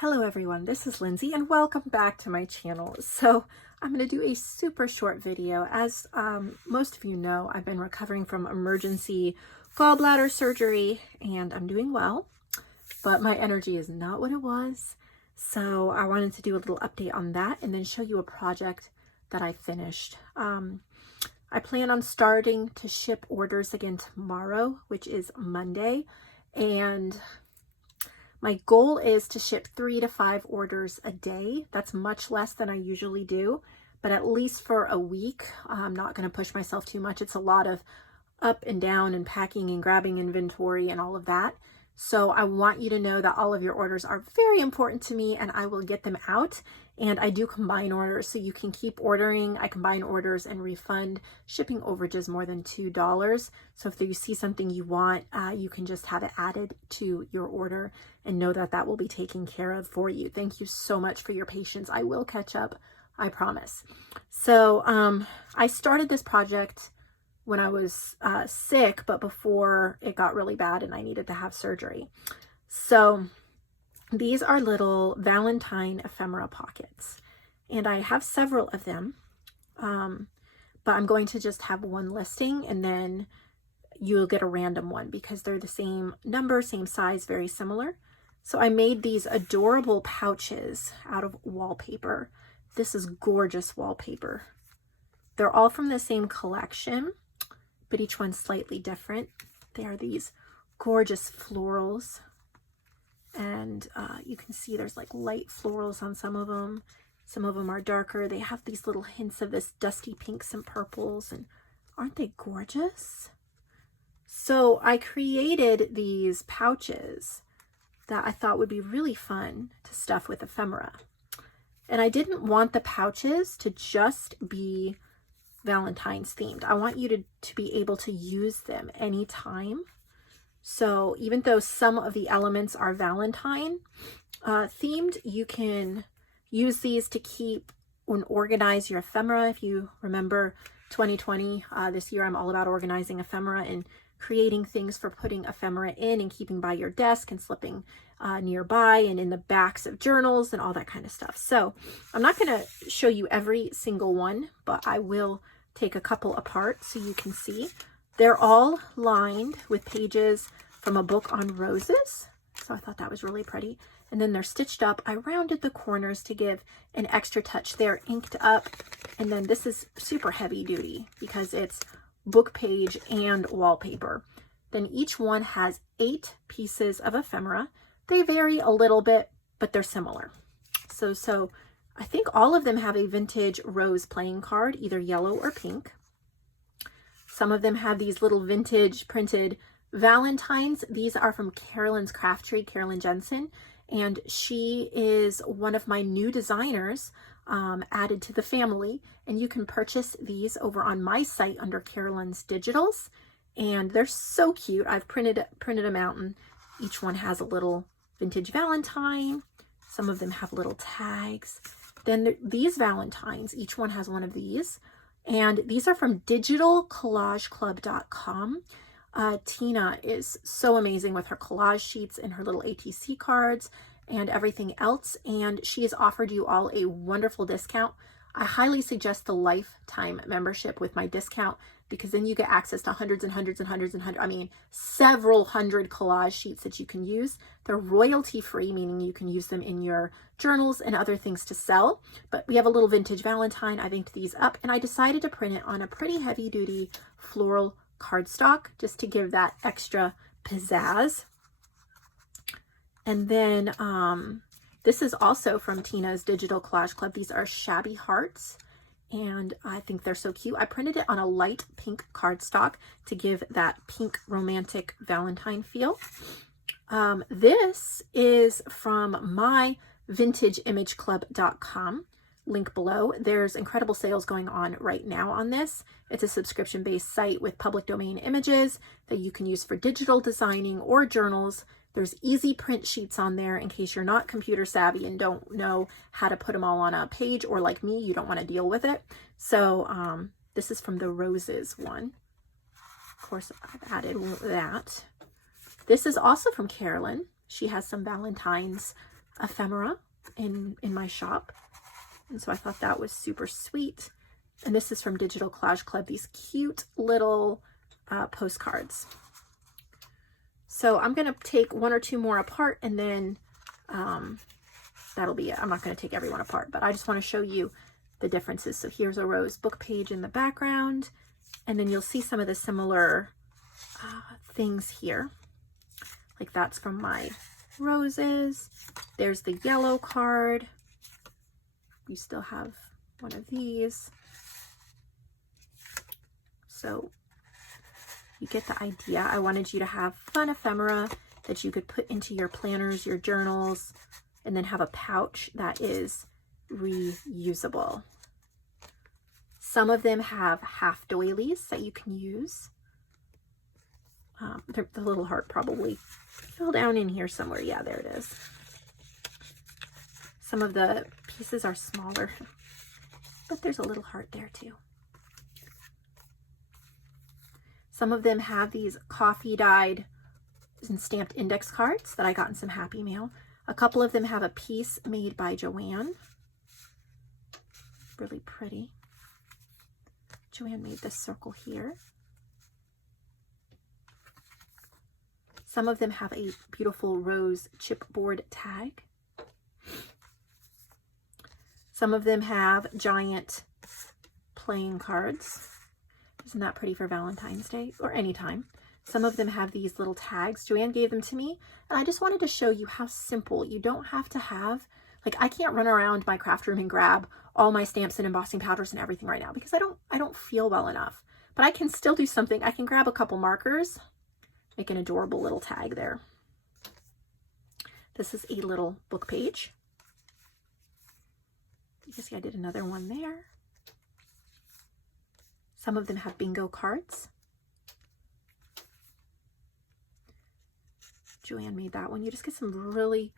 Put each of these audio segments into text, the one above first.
Hello everyone, this is Lindsay and welcome back to my channel. So I'm going to do a super short video. As most of you know, I've been recovering from emergency gallbladder surgery and I'm doing well, but my energy is not what it was. So I wanted to do a little update on that and then show you a project that I finished. I plan on starting to ship orders again tomorrow, which is Monday, and my goal is to ship 3 to 5 orders a day. That's much less than I usually do, but at least for a week. I'm not going to push myself too much. It's a lot of up and down and packing and grabbing inventory and all of that. So I want you to know that all of your orders are very important to me and I will get them out. And I do combine orders, so you can keep ordering. I combine orders and refund shipping overages more than $2. So if you see something you want, you can just have it added to your order and know that that will be taken care of for you. Thank you so much for your patience. I will catch up, I promise. So I started this project when I was sick, but before it got really bad and I needed to have surgery. So these are little Valentine ephemera pockets, and I have several of them, but I'm going to just have one listing and then you'll get a random one because they're the same number, same size, very similar. So I made these adorable pouches out of wallpaper. This is gorgeous wallpaper. They're all from the same collection, but each one's slightly different. They are these gorgeous florals. And you can see there's like light florals on some of them. Some of them are darker. They have these little hints of this dusty pinks and purples. And aren't they gorgeous? So I created these pouches that I thought would be really fun to stuff with ephemera. And I didn't want the pouches to just be Valentine's themed. I want you to be able to use them anytime. So even though some of the elements are Valentine themed, you can use these to keep and organize your ephemera. If you remember 2020, this year I'm all about organizing ephemera and creating things for putting ephemera in and keeping by your desk and slipping nearby and in the backs of journals and all that kind of stuff. So I'm not going to show you every single one, but I will take a couple apart so you can see. They're all lined with pages from a book on roses. So I thought that was really pretty. And then they're stitched up. I rounded the corners to give an extra touch. They're inked up. And then this is super heavy duty because it's book page and wallpaper. Then each one has 8 pieces of ephemera. They vary a little bit, but they're similar. So I think all of them have a vintage rose playing card, either yellow or pink. Some of them have these little vintage printed Valentines. These are from Carolyn's Craft Tree, Carolyn Jensen, and she is one of my new designers added to the family. And you can purchase these over on my site under Carolyn's Digitals, and they're so cute. I've printed them out, and each one has a little vintage Valentine. Some of them have little tags. Then these Valentines, each one has one of these. And these are from digitalcollageclub.com. Tina is so amazing with her collage sheets and her little ATC cards and everything else. And she has offered you all a wonderful discount. I highly suggest the lifetime membership with my discount because then you get access to hundreds and hundreds and hundreds and hundreds, I mean, several hundred collage sheets that you can use. They're royalty free, meaning you can use them in your journals and other things to sell. But we have a little vintage Valentine. I inked these up and I decided to print it on a pretty heavy duty floral cardstock just to give that extra pizzazz. And then this is also from Tina's Digital Collage Club. These are shabby hearts. And I think they're so cute. I printed it on a light pink cardstock to give that pink romantic Valentine feel. This is from my vintageimageclub.com. Link below. There's incredible sales going on right now on this. It's a subscription-based site with public domain images that you can use for digital designing or journals. There's easy print sheets on there in case you're not computer savvy and don't know how to put them all on a page, or like me, you don't want to deal with it. So this is from the roses one. Of course, I've added that. This is also from Carolyn. She has some Valentine's ephemera in my shop. And so I thought that was super sweet. And this is from Digital Collage Club, these cute little postcards. So I'm going to take one or two more apart, and then that'll be it. I'm not going to take everyone apart, but I just want to show you the differences. So here's a rose book page in the background, and then you'll see some of the similar things here. Like that's from my roses. There's the yellow card. You still have one of these. So you get the idea. I wanted you to have fun ephemera that you could put into your planners, your journals, and then have a pouch that is reusable. Some of them have half doilies that you can use. The little heart probably fell down in here somewhere. Yeah, there it is. Some of the pieces are smaller, but there's a little heart there too. Some of them have these coffee dyed and stamped index cards that I got in some Happy Mail. A couple of them have a piece made by JoAnn. Really pretty. JoAnn made this circle here. Some of them have a beautiful rose chipboard tag. Some of them have giant playing cards. Isn't that pretty for Valentine's Day or anytime? Some of them have these little tags. JoAnn gave them to me, and I just wanted to show you how simple. You don't have to have, like, I can't run around my craft room and grab all my stamps and embossing powders and everything right now because I don't feel well enough. But I can still do something. I can grab a couple markers, make an adorable little tag there. This is a little book page. You can see I did another one there. Some of them have bingo cards. JoAnn made that one. You just get some really,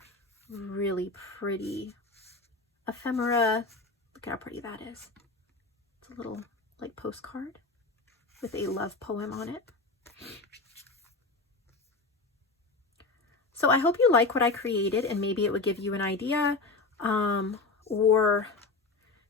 really pretty ephemera. Look at how pretty that is. It's a little like postcard with a love poem on it. So I hope you like what I created, and maybe it would give you an idea, or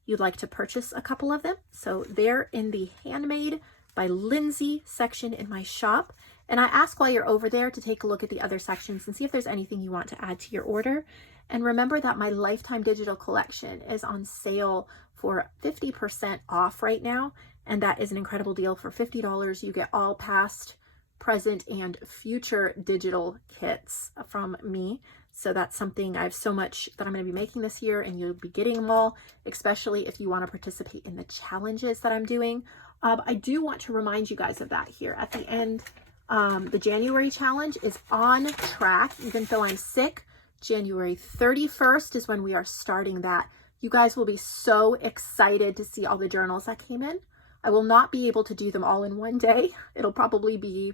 you'd like to purchase a couple of them. So they're in the Handmade by Lindsay section in my shop. And I ask while you're over there to take a look at the other sections and see if there's anything you want to add to your order. And remember that my Lifetime Digital Collection is on sale for 50% off right now. And that is an incredible deal. For $50, you get all past, present, and future digital kits from me. So that's something, I have so much that I'm going to be making this year, and you'll be getting them all, especially if you want to participate in the challenges that I'm doing. I do want to remind you guys of that here at the end. The January challenge is on track, even though I'm sick. January 31st is when we are starting that. You guys will be so excited to see all the journals that came in. I will not be able to do them all in one day. It'll probably be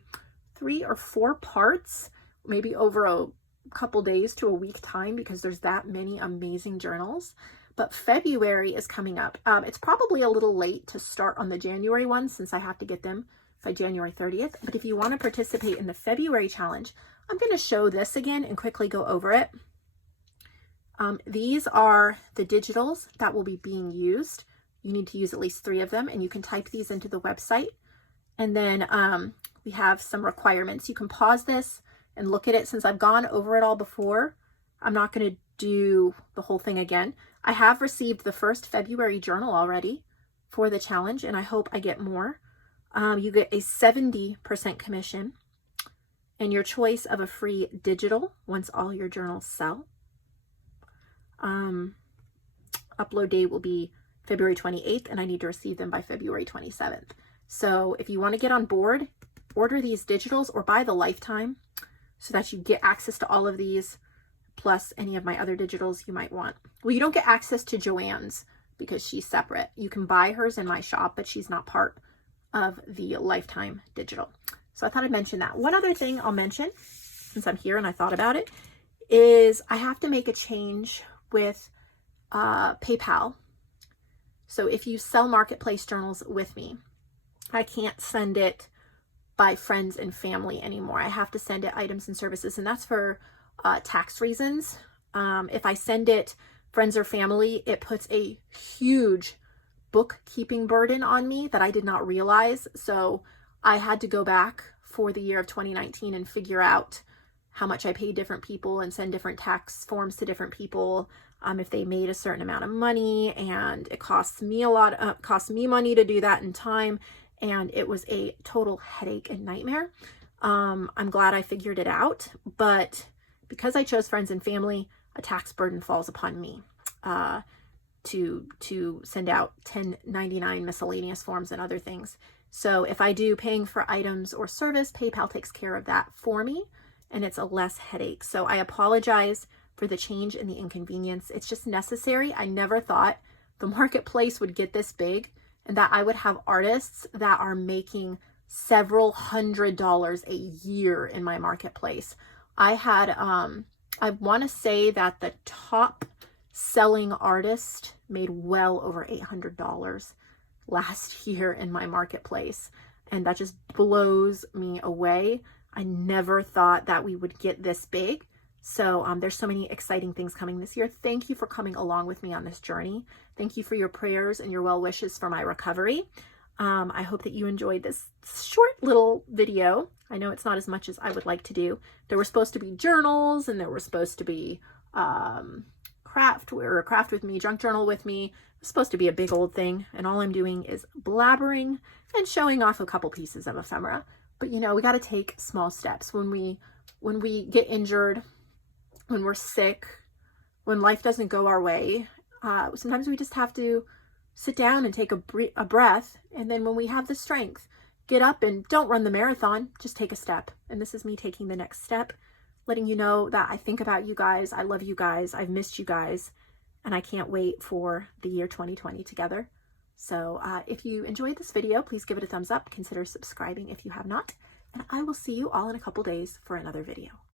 3 or 4 parts, maybe over a couple days to a week time, because there's that many amazing journals. But February is coming up. It's probably a little late to start on the January one since I have to get them by January 30th. But if you want to participate in the February challenge, I'm going to show this again and quickly go over it. These are the digitals that will be being used. You need to use at least 3 of them, and you can type these into the website. And then we have some requirements. You can pause this and look at it. Since I've gone over it all before, I'm not going to do the whole thing again. I have received the first February journal already for the challenge, and I hope I get more. You get a 70% commission and your choice of a free digital once all your journals sell. Upload date will be February 28th, and I need to receive them by February 27th. So if you want to get on board, order these digitals or buy the Lifetime so that you get access to all of these, plus any of my other digitals you might want. Well, you don't get access to JoAnn's because she's separate. You can buy hers in my shop, but she's not part of the Lifetime digital. So I thought I'd mention that. One other thing I'll mention, since I'm here and I thought about it, is I have to make a change with PayPal. So if you sell marketplace journals with me, I can't send it by friends and family anymore. I have to send it items and services, and that's for tax reasons. If I send it friends or family, it puts a huge bookkeeping burden on me that I did not realize. So I had to go back for the year of 2019 and figure out how much I paid different people and send different tax forms to different people if they made a certain amount of money, and it costs me cost me money to do that in time, and it was a total headache and nightmare. I'm glad I figured it out, but because I chose friends and family, a tax burden falls upon me to send out 1099 miscellaneous forms and other things. So if I do paying for items or service, PayPal takes care of that for me, and it's a less headache. So I apologize for the change and the inconvenience. It's just necessary. I never thought the marketplace would get this big and that I would have artists that are making several $100s a year in my marketplace. I had, I want to say that the top selling artist made well over $800 last year in my marketplace. And that just blows me away. I never thought that we would get this big. So there's so many exciting things coming this year. Thank you for coming along with me on this journey. Thank you for your prayers and your well wishes for my recovery. I hope that you enjoyed this short little video. I know it's not as much as I would like to do. There were supposed to be journals, and there were supposed to be craft with me, junk journal with me. It was supposed to be a big old thing, and all I'm doing is blabbering and showing off a couple pieces of ephemera. But you know, we got to take small steps when we get injured, when we're sick, when life doesn't go our way. Sometimes we just have to sit down and take a breath, and then when we have the strength, get up and don't run the marathon, just take a step. And this is me taking the next step, letting you know that I think about you guys, I love you guys, I've missed you guys, and I can't wait for the year 2020 together. So if you enjoyed this video, please give it a thumbs up, consider subscribing if you have not, and I will see you all in a couple days for another video.